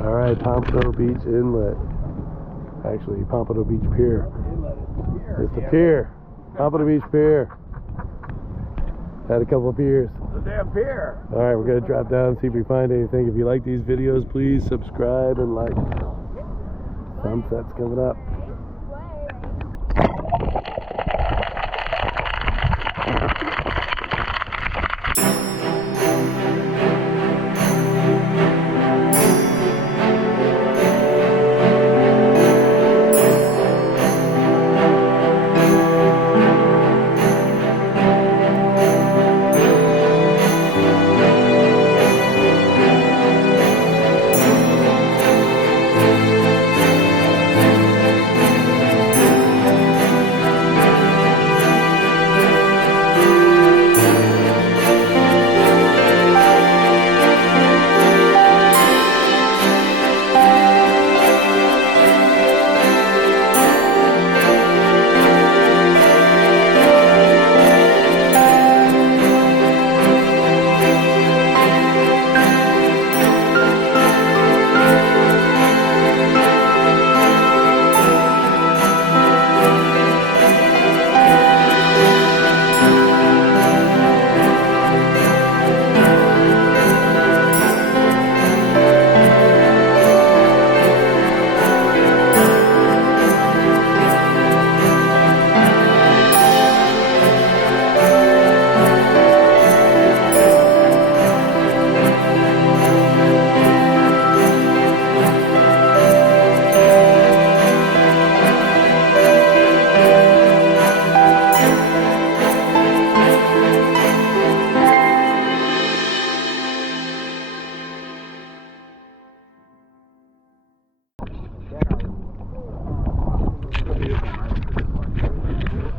All right, Pompano Beach Inlet. Actually, Pompano Beach Pier. It's the pier. Pompano Beach Pier. Had a couple of piers. The damn pier. All right, we're gonna drop down and see if we find anything. If you like these videos, please subscribe and like. Sunset's coming up.